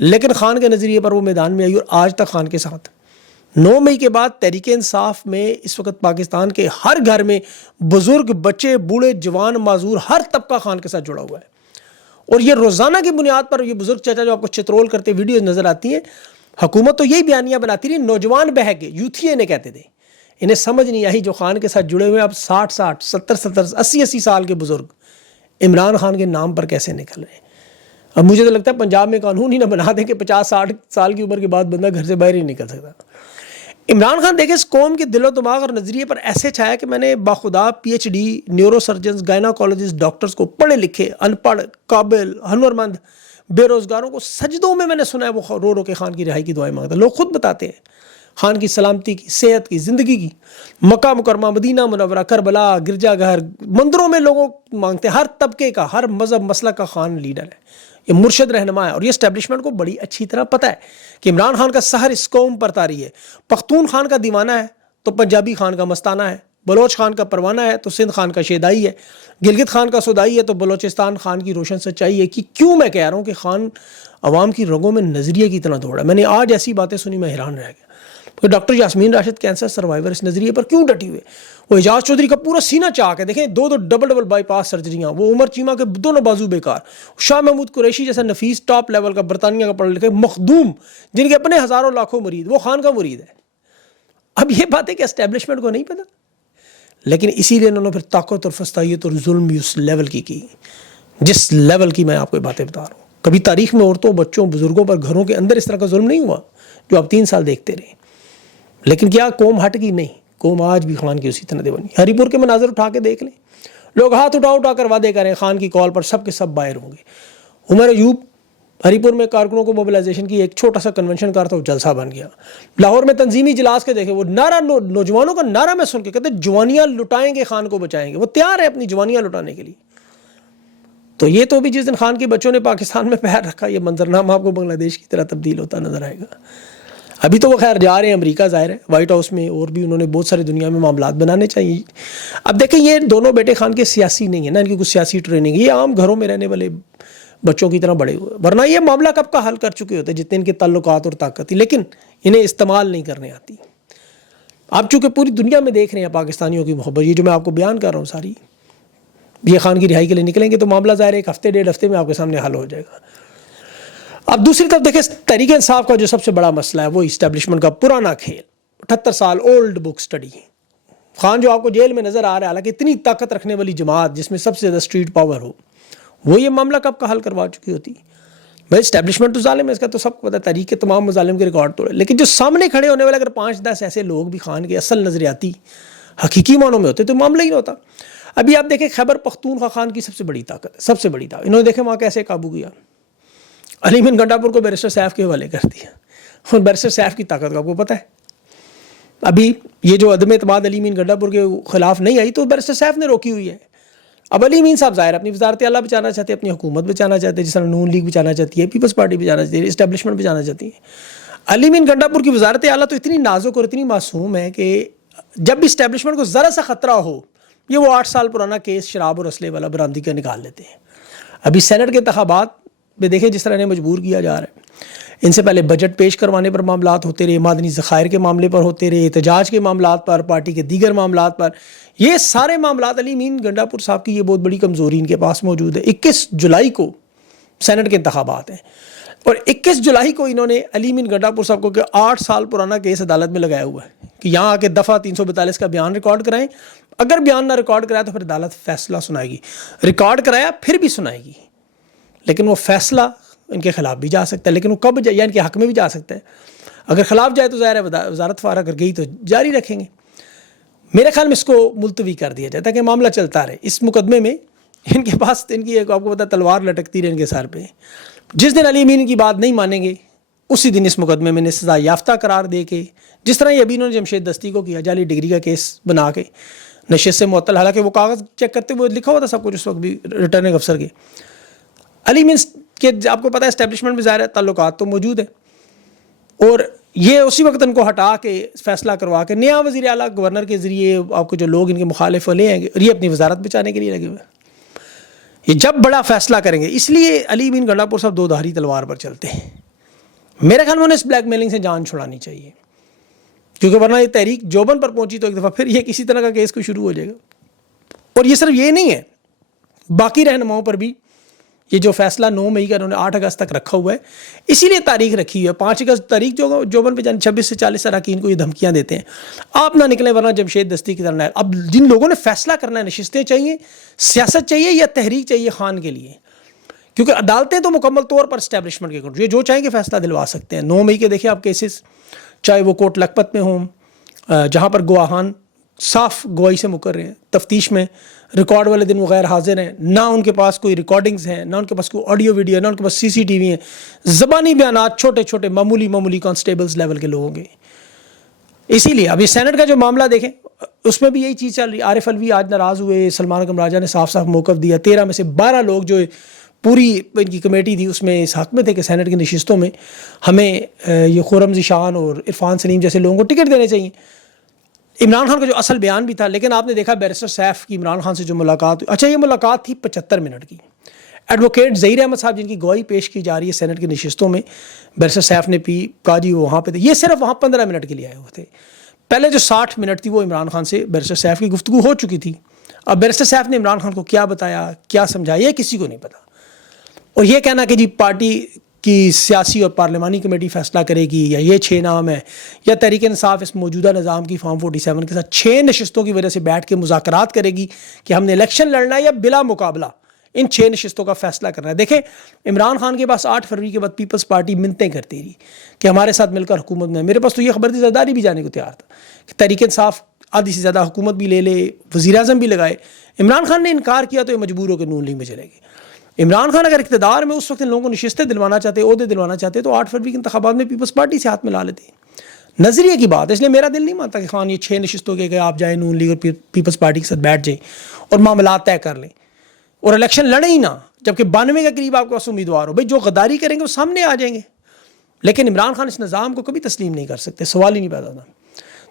لیکن خان کے نظریے پر وہ میدان میں آئی اور آج تک خان کے ساتھ. 9 مئی کے بعد تحریک انصاف میں اس وقت پاکستان کے ہر گھر میں بزرگ، بچے، بوڑھے، جوان، معذور، ہر طبقہ خان کے ساتھ جڑا ہوا ہے. اور یہ روزانہ کی بنیاد پر یہ بزرگ چچا جو آپ کو چترول کرتے ویڈیوز نظر آتی ہیں، حکومت تو یہی بیانیاں بناتی رہی، نوجوان بہہ گئے، یوتھی انہیں کہتے تھے. انہیں سمجھ نہیں آئی جو خان کے ساتھ جڑے ہوئے اب 60 70 80 سال کے بزرگ عمران خان کے نام پر کیسے نکل رہے ہیں. اب مجھے تو لگتا ہے پنجاب میں قانون ہی نہ بنا دیں کہ 50 60 سال کی عمر کے بعد بندہ گھر سے باہر ہی نکل سکتا. عمران خان دیکھیں اس قوم کے دل و دماغ اور نظریے پر ایسے چھایا کہ میں نے باخدا PhD neuro surgeons, gynaecologist, doctors کو، پڑھے لکھے، ان پڑھ، قابل، ہنرمند، بے روزگاروں کو سجدوں میں نے سنا ہے وہ رو رو کے خان کی رہائی کی دعائیں مانگتا. لوگ خود بتاتے ہیں خان کی سلامتی کی، صحت کی، زندگی کی. مکہ مکرمہ، مدینہ منورہ، کربلا، گرجا گھر، مندروں میں لوگوں مانگتے ہیں. ہر طبقے کا، ہر مذہب مسلک کا خان لیڈر ہے، یہ مرشد رہنما ہے. اور یہ اسٹیبلشمنٹ کو بڑی اچھی طرح پتہ ہے کہ عمران خان کا سحر اس قوم پر طاری ہے. پختون خان کا دیوانہ ہے تو پنجابی خان کا مستانہ ہے، بلوچ خان کا پروانہ ہے تو سندھ خان کا شیدائی ہے، گلگت خان کا سودائی ہے تو بلوچستان خان کی روشن سچائی ہے. کہ کیوں میں کہہ رہا ہوں کہ خان عوام کی رگوں میں نظریے کی اتنا دوڑا ہے. میں نے آج ایسی باتیں سنی میں حیران رہ گیا. Doctor Yasmin Rashid cancer survivor اس نظریے پر کیوں ڈٹی ہوئے؟ وہ اعجاز چودھری کا پورا سینہ چاک ہے، دیکھیں 2 ڈبل بائی پاس سرجریاں، وہ عمر چیمہ کے دونوں بازو بیکار، شاہ محمود قریشی جیسا نفیس ٹاپ لیول کا برطانیہ کا پڑھا لکھا مخدوم جن کے اپنے ہزاروں لاکھوں مرید، وہ خان کا مرید ہے. اب یہ باتیں کہ اسٹیبلشمنٹ کو نہیں پتا، لیکن اسی لیے انہوں نے پھر طاقت اور فستائیت اور ظلم بھی اس لیول کی جس لیول کی میں آپ کو باتیں بتا رہا ہوں. کبھی تاریخ میں عورتوں، بچوں، بزرگوں پر گھروں کے اندر اس طرح کا ظلم نہیں ہوا جو آپ 3 سال دیکھتے رہے. لیکن کیا قوم ہٹ گئی؟ نہیں، قوم آج بھی خان کی اسی طرح دے بنی. ہری پور کے مناظر اٹھا کے دیکھ لیں، لوگ ہاتھ اٹھا کر وعدے کریں خان کی کال پر سب کے سب باہر ہوں گے. عمر ایوب ہری پور میں کارکنوں کو موبلائزیشن کی ایک چھوٹا سا کنونشن کر تھا، وہ جلسہ بن گیا. لاہور میں تنظیمی اجلاس کے دیکھیں، وہ نعرہ نوجوانوں کا نعرہ میں سن کے کہتے جوانیاں لٹائیں گے، خان کو بچائیں گے. وہ تیار ہے اپنی جوانیاں لٹانے کے لیے. تو یہ تو بھی جس دن خان کے بچوں نے پاکستان میں پیر رکھا، یہ منظرنامہ آپ کو بنگلہ دیش کی طرح تبدیل ہوتا نظر آئے گا. ابھی تو وہ خیر جا رہے ہیں امریکہ، ظاہر ہے وائٹ ہاؤس میں، اور بھی انہوں نے بہت ساری دنیا میں معاملات بنانے چاہیے. اب دیکھیں یہ دونوں بیٹے خان کے سیاسی نہیں ہیں نا، ان کی کچھ سیاسی ٹریننگ ہے، یہ عام گھروں میں رہنے والے بچوں کی طرح بڑے ہوئے، ورنہ یہ معاملہ کب کا حل کر چکے ہوتے جتنے ان کے تعلقات اور طاقت تھی، لیکن انہیں استعمال نہیں کرنے آتی. آپ چونکہ پوری دنیا میں دیکھ رہے ہیں پاکستانیوں کی محبت، یہ جو میں آپ کو بیان کر رہا ہوں ساری، یہ خان کی رہائی کے لیے نکلیں گے تو معاملہ ظاہر ایک ہفتے 1.5 ہفتے میں آپ کے سامنے حل ہو جائے گا. اب دوسری طرف دیکھیں تحریک انصاف کا جو سب سے بڑا مسئلہ ہے وہ اسٹیبلشمنٹ کا پرانا کھیل، 78 سال اولڈ بک سٹڈی. خان جو آپ کو جیل میں نظر آ رہا ہے، حالانکہ اتنی طاقت رکھنے والی جماعت جس میں سب سے زیادہ اسٹریٹ پاور ہو، وہ یہ معاملہ کب کا حل کروا چکی ہوتی. بھائی اسٹیبلشمنٹ تو ظالم ہے، اس کا تو سب کو پتا ہے، تحریک کے تمام مظالم کے ریکارڈ توڑے. لیکن جو سامنے کھڑے ہونے والے اگر 5-10 ایسے لوگ بھی خان کے اصل نظریاتی حقیقی معنوں میں ہوتے تو معاملہ ہی نہ ہوتا. ابھی آپ دیکھیں خیبر پختونخوا خان کی سب سے بڑی طاقت ہے، سب سے بڑی طاقت. انہوں نے دیکھیں وہاں کیسے قابو کیا، علی من گنڈا پور کو بیرسٹر سیف کے حوالے کر دیا. اور بیرسٹر سیف کی طاقت کا آپ کو پتہ ہے، ابھی یہ جو عدم اعتماد علی من گنڈا پور کے خلاف نہیں آئی تو بیرسٹر سیف نے روکی ہوئی ہے. اب علی مین صاحب ظاہر اپنی وزارت اعلیٰ بچانا چاہتے ہیں، اپنی حکومت بچانا چاہتے ہیں، جس طرح نون لیگ بچانا چاہتی ہے، پیپلز پارٹی بچانا چاہتی ہے، اسٹیبلشمنٹ بچانا چاہتی ہے. علی مین گنڈا پور کی وزارت اعلیٰ تو اتنی نازک اور اتنی معصوم ہے کہ جب بھی اسٹیبلشمنٹ کو ذرا سا خطرہ ہو، یہ وہ 8 سال پرانا کیس شراب اور اسلحے والا برآمدی کا نکال لیتے ہیں. ابھی سینٹ کے انتخابات میں دیکھیں جس طرح انہیں مجبور کیا جا رہا ہے. ان سے پہلے بجٹ پیش کروانے پر معاملات ہوتے رہے، معدنی ذخائر کے معاملے پر ہوتے رہے، احتجاج کے معاملات پر، پارٹی کے دیگر معاملات پر. یہ سارے معاملات علی مین گنڈا پور صاحب کی یہ بہت بڑی کمزوری ان کے پاس موجود ہے. 21 جولائی کو سینٹ کے انتخابات ہیں اور 21 جولائی کو انہوں نے علی مین گنڈا پور صاحب کو کہ 8 سال پرانا کیس عدالت میں لگایا ہوا ہے کہ یہاں آ کے دفعہ 342 کا بیان ریکارڈ کرائیں. اگر بیان نہ ریکارڈ کرایا تو پھر عدالت فیصلہ سنائے گی. ریکارڈ کرایا پھر بھی سنائے گی، لیکن وہ فیصلہ ان کے خلاف بھی جا سکتا ہے، لیکن وہ کب یا ان کے حق میں بھی جا سکتا ہے. اگر خلاف جائے تو ظاہر ہے وزارت فارغ کر گئی تو جاری رکھیں گے. میرے خیال میں اس کو ملتوی کر دیا جائے تاکہ معاملہ چلتا رہے. اس مقدمے میں ان کے پاس ان کی ایک آپ کو پتہ تلوار لٹکتی رہے ان کے سر پہ. جس دن علی امین کی بات نہیں مانیں گے اسی دن اس مقدمے میں سزا یافتہ قرار دے کے، جس طرح یہ ابھی انہوں نے جمشید دستی کو کیا، جعلی ڈگری کا کیس بنا کے نشست سے معطل، حالانکہ وہ کاغذ چیک کرتے ہوئے لکھا ہوا تھا سب کچھ اس وقت بھی ریٹرننگ افسر کے. علی امین کے آپ کو پتہ ہے اسٹیبلشمنٹ میں ظاہر ہے تعلقات تو موجود ہیں، اور یہ اسی وقت ان کو ہٹا کے فیصلہ کروا کے نیا وزیر اعلیٰ گورنر کے ذریعے آپ کو جو لوگ ان کے مخالف لے آئیں گے اور یہ اپنی وزارت بچانے کے لیے لگے ہوئے. یہ جب بڑا فیصلہ کریں گے، اس لیے علی امین گنڈا پور صاحب 2 دھاری تلوار پر چلتے ہیں. میرے خیال میں انہیں اس بلیک میلنگ سے جان چھڑانی چاہیے، کیونکہ ورنہ یہ تحریک جوبن پر پہنچی تو ایک دفعہ پھر یہ کسی طرح کا کیس کو شروع ہو جائے گا. اور یہ صرف یہ نہیں ہے، باقی رہنماؤں پر بھی یہ جو فیصلہ 9 مئی کا انہوں نے 8 اگست تک رکھا ہوا ہے، اسی لیے تاریخ رکھی ہے 5 اگست تاریخ جو جوبن پہ 26 سے 40 اراکین کو یہ دھمکیاں دیتے ہیں آپ نہ نکلیں ورنہ جمشید دستی کی طرح نہ. اب جن لوگوں نے فیصلہ کرنا ہے، نشستیں چاہیے، سیاست چاہیے یا تحریک چاہیے خان کے لیے، کیونکہ عدالتیں تو مکمل طور پر اسٹیبلشمنٹ کے کنٹرول، یہ جو چاہیں کہ فیصلہ دلوا سکتے ہیں. 9 مئی کے دیکھیں آپ کیسز، چاہے وہ کوٹ لکھپت میں ہوں جہاں پر گواہان صاف گواہی سے مکر رہے ہیں، تفتیش میں ریکارڈ والے دن وہ غیر حاضر ہیں، نہ ان کے پاس کوئی ریکارڈنگز ہیں، نہ ان کے پاس کوئی آڈیو ویڈیو، نہ ان کے پاس CCTV ہیں، زبانی بیانات چھوٹے چھوٹے معمولی کانسٹیبلز لیول کے لوگوں کے. اسی لیے اب یہ سینٹ کا جو معاملہ دیکھیں اس میں بھی یہی چیز چل رہی. عارف الوی آج ناراض ہوئے، سلمان اکرم راجہ نے صاف موقف دیا، 13 میں سے 12 لوگ جو پوری ان کی کمیٹی تھی اس میں اس حق میں تھے کہ سینٹ کی نشستوں میں ہمیں یہ خرم ذیشان اور عرفان سلیم جیسے لوگوں کو ٹکٹ دینے چاہیے. عمران خان کا جو اصل بیان بھی تھا، لیکن آپ نے دیکھا بیرسٹر سیف کی عمران خان سے جو ملاقات ہوئی، اچھا یہ ملاقات تھی 75 منٹ کی. ایڈوکیٹ ظہیر احمد صاحب جن کی گواہی پیش کی جا رہی ہے سینٹ کی نشستوں میں، بیرسٹر سیف نے کہا جی وہ وہاں پہ تھے، یہ صرف وہاں 15 منٹ کے لیے آئے ہوئے تھے. پہلے جو 60 منٹ تھی وہ عمران خان سے بیرسٹر سیف کی گفتگو ہو چکی تھی. اب بیرسٹر سیف نے عمران خان کو کیا بتایا، کیا سمجھایا، یہ کسی کو نہیں پتا. اور یہ کہنا کہ جی پارٹی کی سیاسی اور پارلیمانی کمیٹی فیصلہ کرے گی، یا یہ 6 نام ہے، یا تحریک انصاف اس موجودہ نظام کی فارم 47 کے ساتھ 6 نشستوں کی وجہ سے بیٹھ کے مذاکرات کرے گی کہ ہم نے الیکشن لڑنا ہے یا بلا مقابلہ ان 6 نشستوں کا فیصلہ کرنا ہے. دیکھیں عمران خان کے پاس 8 فروری کے بعد پیپلز پارٹی منتیں کرتی رہی کہ ہمارے ساتھ مل کر حکومت میں. میرے پاس تو یہ خبر تھی زرداری بھی جانے کو تیار تھا کہ تحریک انصاف آدھی سے زیادہ حکومت بھی لے لے، وزیر اعظم بھی لگائے. عمران خان نے انکار کیا تو یہ مجبور ہو کے نون لیگ میں چلے گئے. عمران خان اگر اقتدار میں اس وقت ان لوگوں کو نشستیں دلوانا چاہتے، عہدے دلوانا چاہتے، تو 8 فروری کے انتخابات میں پیپلز پارٹی سے ہاتھ ملا لیتے. نظریے کی بات ہے، اس لیے میرا دل نہیں مانتا کہ خان یہ 6 نشستوں کے کہ آپ جائیں نون لیگ اور پیپلز پارٹی کے ساتھ بیٹھ جائیں اور معاملات طے کر لیں اور الیکشن لڑیں ہی نہ، جبکہ 92 کے قریب آپ کے پاس امیدوار ہو. بھائی جو غداری کریں گے وہ سامنے آ جائیں گے، لیکن عمران خان اس نظام کو کبھی تسلیم نہیں کر سکتے، سوال ہی نہیں پیدا ہوتا.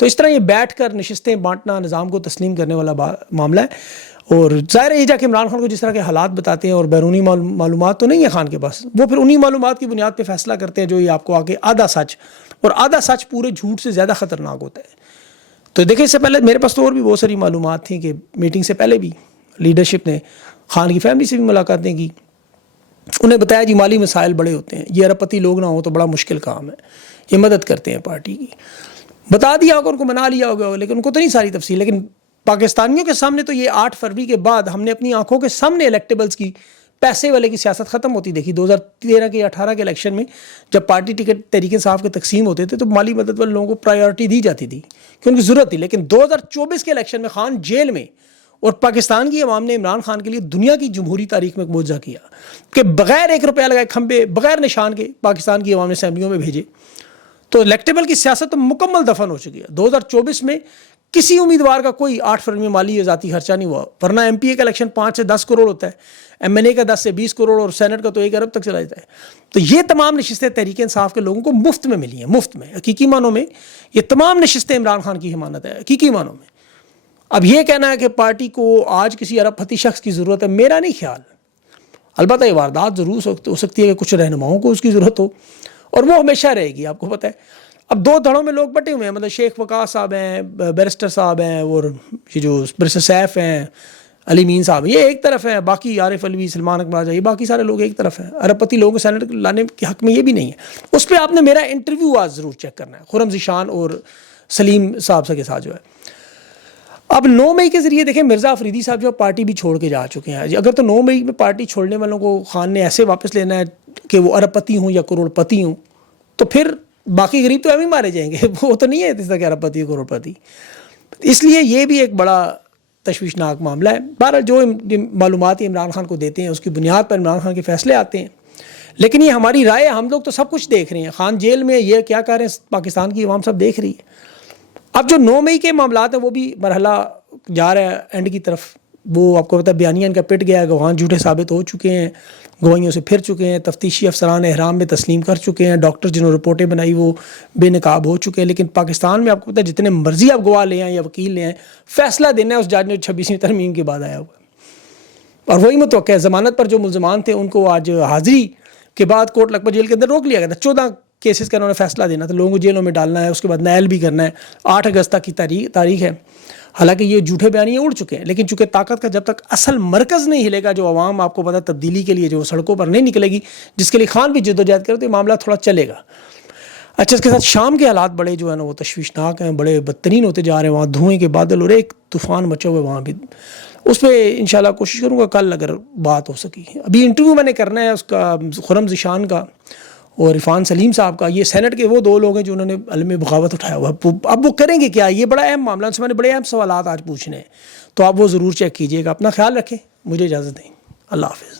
تو اس طرح یہ بیٹھ کر نشستیں بانٹنا نظام کو تسلیم کرنے والا معاملہ ہے. اور ظاہر ہے کہ عمران خان کو جس طرح کے حالات بتاتے ہیں اور بیرونی معلومات تو نہیں ہے خان کے پاس، وہ پھر انہی معلومات کی بنیاد پہ فیصلہ کرتے ہیں جو یہ آپ کو آگے آدھا سچ، اور آدھا سچ پورے جھوٹ سے زیادہ خطرناک ہوتا ہے. تو دیکھیں اس سے پہلے میرے پاس تو اور بھی بہت ساری معلومات تھیں کہ میٹنگ سے پہلے بھی لیڈرشپ نے خان کی فیملی سے بھی ملاقاتیں کی، انہیں بتایا جی مالی مسائل بڑے ہوتے ہیں، یہ ارب پتی لوگ نہ ہوں تو بڑا مشکل کام ہے، یہ مدد کرتے ہیں پارٹی کی. بتا دیا ہوگا ان کو، منا لیا ہوگا، لیکن ان کو تو نہیں ساری تفصیل. لیکن پاکستانیوں کے سامنے تو یہ 8 فروری کے بعد ہم نے اپنی آنکھوں کے سامنے الیکٹیبلز کی پیسے والے کی سیاست ختم ہوتی دیکھی. 2013 کے 18 کے الیکشن میں جب پارٹی ٹکٹ تحریک انصاف کے تقسیم ہوتے تھے تو مالی مدد والے لوگوں کو پرائیورٹی دی جاتی تھی کہ ان کی ضرورت تھی. لیکن 2024 کے الیکشن میں خان جیل میں، اور پاکستان کی عوام نے عمران خان کے لیے دنیا کی جمہوری تاریخ میں ایک معجزہ کیا کہ بغیر 1 روپیہ لگائے کھمبے، بغیر نشان کے پاکستان کی عوام نے اسمبلیوں میں بھیجے. تو الیکٹیبل کی سیاست تو مکمل دفن ہو چکی ہے. 2024 میں کسی امیدوار کا کوئی 8 فروری میں مالی یا ذاتی خرچہ نہیں ہوا، ورنہ ایم پی اے کا الیکشن 5 سے 10 کروڑ ہوتا ہے، ایم این اے کا 10 سے 20 کروڑ، اور سینٹ کا تو 1 ارب تک چلا جاتا ہے. تو یہ تمام نشستیں تحریک انصاف کے لوگوں کو مفت میں ملی ہیں، مفت میں. حقیقی معنوں میں یہ تمام نشستیں عمران خان کی حمانت ہے حقیقی معنوں میں. اب یہ کہنا ہے کہ پارٹی کو آج کسی ارب پتی شخص کی ضرورت ہے، میرا نہیں خیال. البتہ یہ واردات ضرور ہو سکتی ہے کہ کچھ رہنماؤں کو اس کی ضرورت ہو، اور وہ ہمیشہ رہے گی، آپ کو پتہ ہے. اب 2 دھڑوں میں لوگ بٹے ہوئے ہیں، مطلب شیخ وقاص صاحب ہیں، بیرسٹر صاحب ہیں، اور یہ جو بیرسٹر سیف ہیں، علی مین صاحب، یہ ایک طرف ہیں، باقی عارف الوی، سلمان اکرم راجہ، یہ باقی سارے لوگ ایک طرف ہیں. ارب پتی لوگوں کو سینٹ لانے کے حق میں یہ بھی نہیں ہے. اس پہ آپ نے میرا انٹرویو آج ضرور چیک کرنا ہے خرم ذیشان اور سلیم صاحب کے ساتھ جو ہے. اب 9 مئی کے ذریعے دیکھیں مرزا افریدی صاحب جو پارٹی بھی چھوڑ کے جا چکے ہیں. اگر تو 9 مئی میں پارٹی چھوڑنے والوں کو خان نے ایسے واپس لینا ہے کہ وہ ارب پتی ہوں یا کروڑ پتی ہوں، تو پھر باقی غریب تو ایویں مارے جائیں گے، وہ تو نہیں ہے اس طرح کہ ارب پتی کروڑ پتی. اس لیے یہ بھی ایک بڑا تشویشناک معاملہ ہے. بہرحال جو معلومات عمران خان کو دیتے ہیں اس کی بنیاد پر عمران خان کے فیصلے آتے ہیں. لیکن یہ ہماری رائے، ہم لوگ تو سب کچھ دیکھ رہے ہیں. خان جیل میں یہ کیا کر رہے ہیں پاکستان کی عوام سب دیکھ رہی ہے. اب جو 9 مئی کے معاملات ہیں وہ بھی مرحلہ جا رہا ہے اینڈ کی طرف. وہ آپ کو پتہ ہے بیانیہ ان کا پٹ گیا ہے، گواہان جھوٹے ثابت ہو چکے ہیں، گواہیوں سے پھر چکے ہیں، تفتیشی افسران احرام میں تسلیم کر چکے ہیں، ڈاکٹر جنہوں نے رپورٹیں بنائی وہ بے نقاب ہو چکے ہیں. لیکن پاکستان میں آپ کو پتہ ہے جتنے مرضی آپ گواہ لے آئیں یا وکیل لے آئیں، فیصلہ دینا ہے اس جج نے 26ویں ترمیم کے بعد آیا ہوا ہے. اور وہی متوقع ہے ضمانت پر جو ملزمان تھے ان کو آج حاضری کے بعد کوٹ لکھپت جیل کے اندر روک لیا گیا تھا. 14 کیسز کا انہوں نے فیصلہ دینا تھا, لوگوں کو جیلوں میں ڈالنا ہے, اس کے بعد نیل بھی کرنا ہے. 8 اگست تک کی تاریخ ہے. حالانکہ یہ جھوٹے بیانیے اڑ چکے ہیں, لیکن چونکہ طاقت کا جب تک اصل مرکز نہیں ہلے گا, جو عوام آپ کو پتہ تبدیلی کے لیے جو سڑکوں پر نہیں نکلے گی, جس کے لیے خان بھی جدوجہد کرے, تو یہ معاملہ تھوڑا چلے گا. اچھا, اس کے ساتھ شام کے حالات بڑے جو ہے نا وہ تشویشناک ہیں, بڑے بدترین ہوتے جا رہے ہیں. وہاں دھوئیں کے بادل اور ایک طوفان مچا ہوا ہے وہاں بھی. اس پہ انشاءاللہ کوشش کروں گا کل اگر بات ہو سکی. ابھی انٹرویو میں نے کرنا ہے اس کا, خرم ذیشان کا اور عرفان سلیم صاحب کا. یہ سینٹ کے وہ 2 لوگ ہیں جو انہوں نے علم بغاوت اٹھایا ہوا. اب وہ کریں گے کیا, یہ بڑا اہم معاملہ, ان سے میں نے بڑے اہم سوالات آج پوچھنے ہیں, تو آپ وہ ضرور چیک کیجیے گا. اپنا خیال رکھیں, مجھے اجازت دیں, اللہ حافظ.